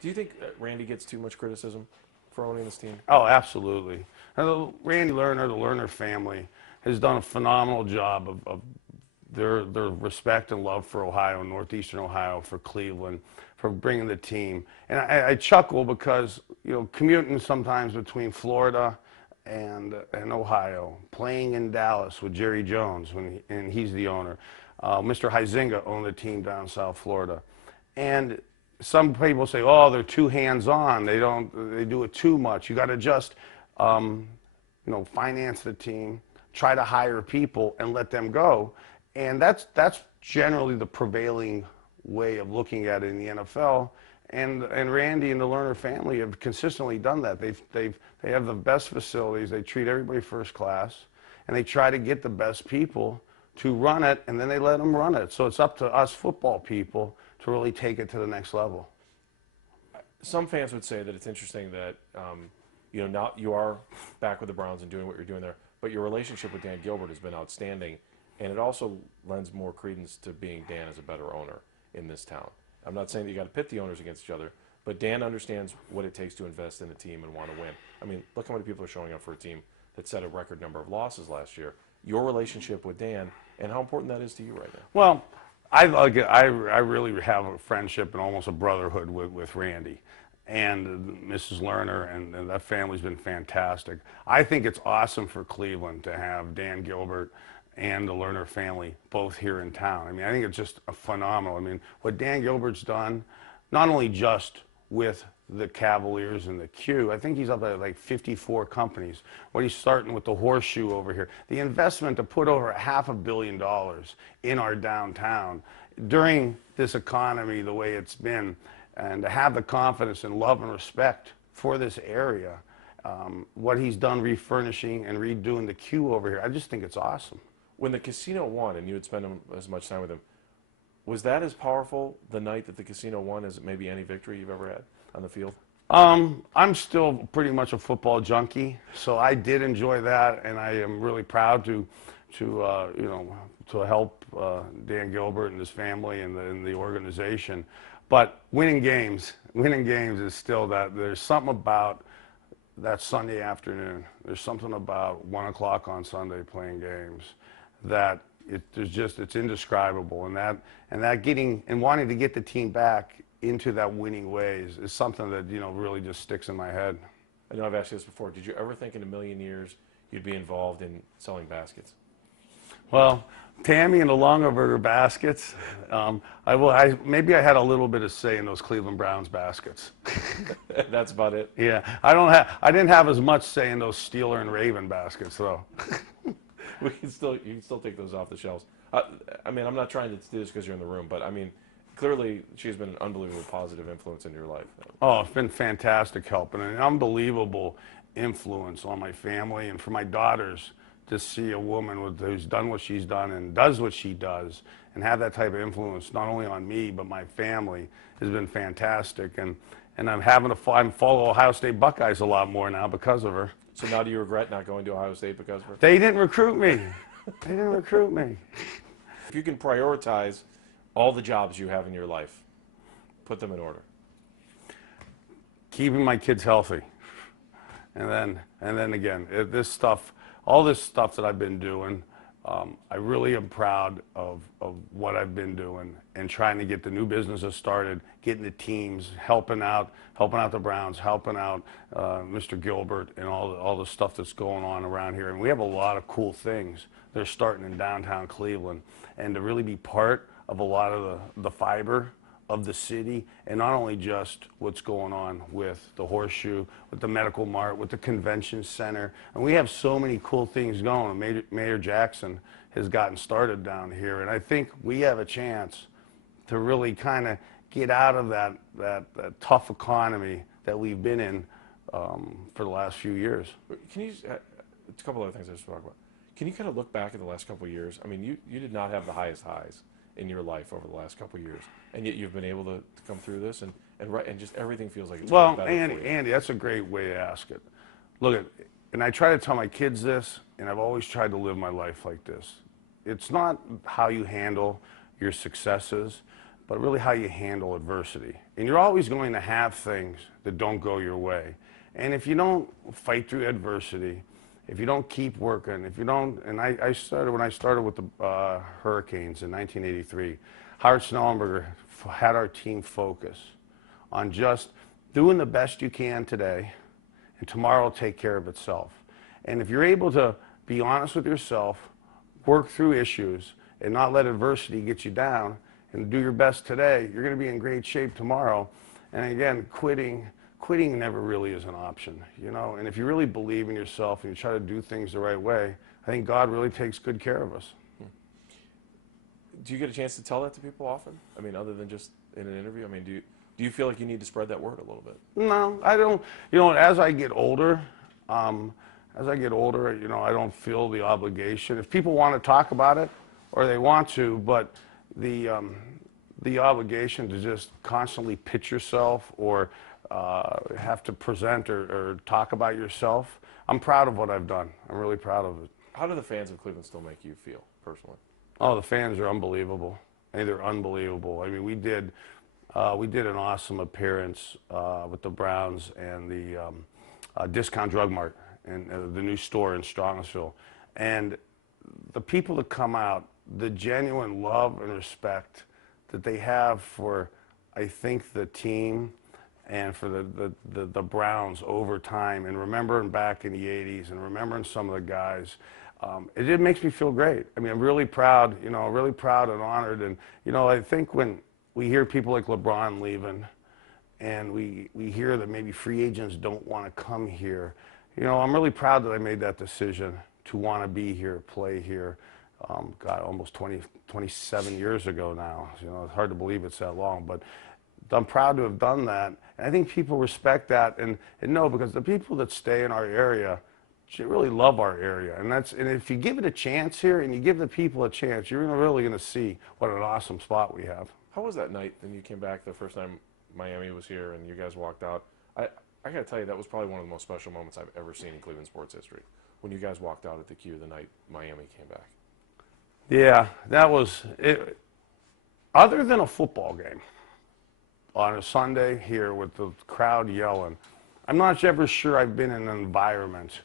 Do you think Randy gets too much criticism for owning this team? Oh, absolutely. Randy Lerner, the Lerner family, has done a phenomenal job of their respect and love for Ohio, Northeastern Ohio, for Cleveland, for bringing the team. And I chuckle because, you know, commuting sometimes between Florida and Ohio, playing in Dallas with Jerry Jones, and he's the owner. Mr. Huizinga owned the team down South Florida. And some people say, oh, they're too hands-on. They do it too much. You got to just, you know, finance the team, try to hire people, and let them go. And that's generally the prevailing way of looking at it in the NFL. And Randy and the Lerner family have consistently done that. They have the best facilities. They treat everybody first class, and they try to get the best people to run it, and then they let them run it. So it's up to us football people to really take it to the next level. Some fans would say that it's interesting that you know, now you are back with the Browns and doing what you're doing there, but your relationship with Dan Gilbert has been outstanding, and it also lends more credence to being Dan as a better owner in this town. I'm not saying that you got to pit the owners against each other, but Dan understands what it takes to invest in a team and want to win. I mean, look how many people are showing up for a team that set a record number of losses last year. Your relationship with Dan and how important that is to you right now. Well, I really have a friendship and almost a brotherhood with Randy and Mrs. Lerner, and that family's been fantastic. I think it's awesome for Cleveland to have Dan Gilbert and the Lerner family both here in town. I mean, I think it's just a phenomenal. I mean, what Dan Gilbert's done, not only just with the Cavaliers and the Q, I think he's up at like 54 companies. What he's starting with the Horseshoe over here. The investment to put over $500 million in our downtown during this economy the way it's been, and to have the confidence and love and respect for this area, what he's done refurnishing and redoing the Q over here, I just think it's awesome. When the casino won and you would spend as much time with him, was that as powerful the night that the casino won as maybe any victory you've ever had on the field? I'm still pretty much a football junkie, so I did enjoy that, and I am really proud to you know, to help Dan Gilbert and his family and the organization. But winning games is still that. There's something about that Sunday afternoon. There's something about 1 o'clock on Sunday playing games that it's indescribable, and that getting and wanting to get the team back into that winning ways is something that, you know, really just sticks in my head. I know I've asked you this before. Did you ever think in a million years you'd be involved in selling baskets? Well, Tammy and the Longaberger baskets, maybe I had a little bit of say in those Cleveland Browns baskets. That's about it. Yeah, I didn't have as much say in those Steeler and Raven baskets though. You can still take those off the shelves. I mean, I'm not trying to do this because you're in the room, but I mean, clearly she's been an unbelievable positive influence in your life. Oh, it's been fantastic help and an unbelievable influence on my family and for my daughters to see a woman who's done what she's done and does what she does and have that type of influence not only on me but my family has been fantastic. And I'm having to follow Ohio State Buckeyes a lot more now because of her. So now do you regret not going to Ohio State because of her? They didn't recruit me. They didn't recruit me. If you can prioritize all the jobs you have in your life, put them in order. Keeping my kids healthy. And then again, all this stuff that I've been doing, I really am proud of what I've been doing and trying to get the new businesses started, getting the teams, helping out the Browns, helping out Mr. Gilbert and all the stuff that's going on around here. And we have a lot of cool things that are starting in downtown Cleveland. And to really be part of a lot of the fiber of the city, and not only just what's going on with the Horseshoe, with the Medical Mart, with the Convention Center. And we have so many cool things going. Mayor Jackson has gotten started down here, and I think we have a chance to really kind of get out of that tough economy that we've been in for the last few years. Can you, a couple other things I just want to talk about. Can you kind of look back at the last couple of years? I mean, you did not have the highest highs in your life over the last couple of years, and yet you've been able to come through this, and just everything feels like it's well, better for you. Andy, that's a great way to ask it. Look, and I try to tell my kids this, and I've always tried to live my life like this. It's not how you handle your successes, but really how you handle adversity. And you're always going to have things that don't go your way. And if you don't fight through adversity, if you don't keep working, if you don't, and when I started with the Hurricanes in 1983, Howard Snellenberger had our team focus on just doing the best you can today, and tomorrow will take care of itself. And if you're able to be honest with yourself, work through issues, and not let adversity get you down, and do your best today, you're going to be in great shape tomorrow. And again, quitting never really is an option, you know. And if you really believe in yourself and you try to do things the right way, I think God really takes good care of us. Do you get a chance to tell that to people often? I mean, other than just in an interview? I mean, do you feel like you need to spread that word a little bit? No, I don't. You know, as I get older, you know, I don't feel the obligation. If people want to talk about it, or they want to, but the obligation to just constantly pitch yourself or have to present or talk about yourself, I'm proud of what I've done. I'm really proud of it. How do the fans of Cleveland still make you feel personally? Oh, the fans are unbelievable. They're unbelievable. I mean, we did an awesome appearance with the Browns and the Discount Drug Mart and the new store in Strongsville. And the people that come out, the genuine love and respect that they have for, I think, the team and for the Browns over time, and remembering back in the 80s and remembering some of the guys, it makes me feel great. I mean, I'm really proud, you know, really proud and honored. And, you know, I think when we hear people like LeBron leaving and we hear that maybe free agents don't want to come here, you know, I'm really proud that I made that decision to want to be here, play here. God, almost 27 years ago now. You know, it's hard to believe it's that long, but I'm proud to have done that. And I think people respect that and know, because the people that stay in our area really love our area. And if you give it a chance here and you give the people a chance, you're really going to see what an awesome spot we have. How was that night when you came back the first time Miami was here and you guys walked out? I got to tell you, that was probably one of the most special moments I've ever seen in Cleveland sports history, when you guys walked out at the Q the night Miami came back. Yeah, that was it. Other than a football game on a Sunday here with the crowd yelling, I'm not ever sure I've been in an environment,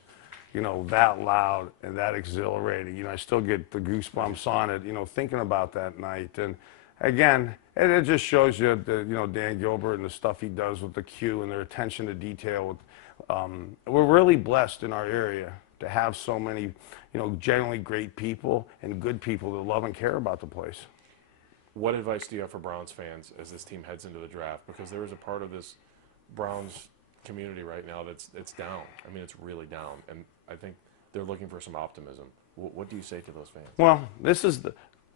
you know, that loud and that exhilarating. You know, I still get the goosebumps on it, you know, thinking about that night. And again, it just shows you that, you know, Dan Gilbert and the stuff he does with the Q and their attention to detail. We're really blessed in our area to have so many, you know, generally great people and good people that love and care about the place. What advice do you have for Browns fans as this team heads into the draft? Because there is a part of this Browns community right now that's down. I mean, it's really down, and I think they're looking for some optimism. What do you say to those fans? Well, this is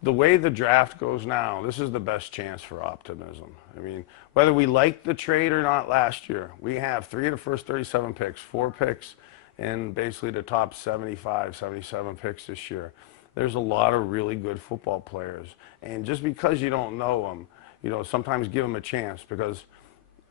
the way the draft goes now. This is the best chance for optimism. I mean, whether we liked the trade or not last year, we have 3 of the first 37 picks, 4 picks, and basically the top 75, 77 picks this year. There's a lot of really good football players. And just because you don't know them, you know, sometimes give them a chance. Because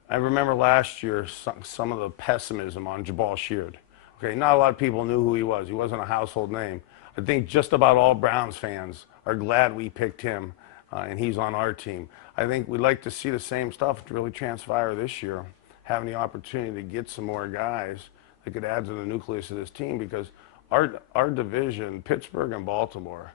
I remember last year some of the pessimism on Jabal Sheard. Okay, not a lot of people knew who he was. He wasn't a household name. I think just about all Browns fans are glad we picked him, and he's on our team. I think we'd like to see the same stuff to really transpire this year, having the opportunity to get some more guys that could add to the nucleus of this team, because our division, Pittsburgh and Baltimore,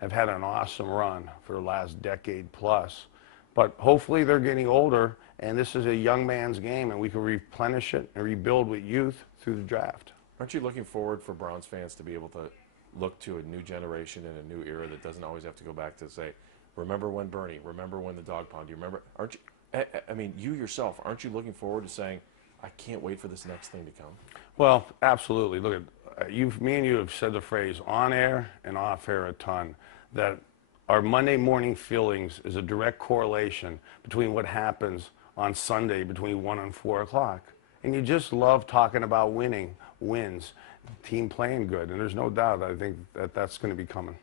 have had an awesome run for the last decade plus. But hopefully they're getting older, and this is a young man's game, and we can replenish it and rebuild with youth through the draft. Aren't you looking forward for Browns fans to be able to look to a new generation and a new era that doesn't always have to go back to say, remember when Bernie, remember when the dog pond, you remember? Aren't you? I mean, you yourself, aren't you looking forward to saying, I can't wait for this next thing to come? Well, absolutely. Look at me and you have said the phrase on air and off air a ton, that our Monday morning feelings is a direct correlation between what happens on Sunday between 1 and 4 o'clock. And you just love talking about winning, wins, team playing good. And there's no doubt, I think, that that's going to be coming.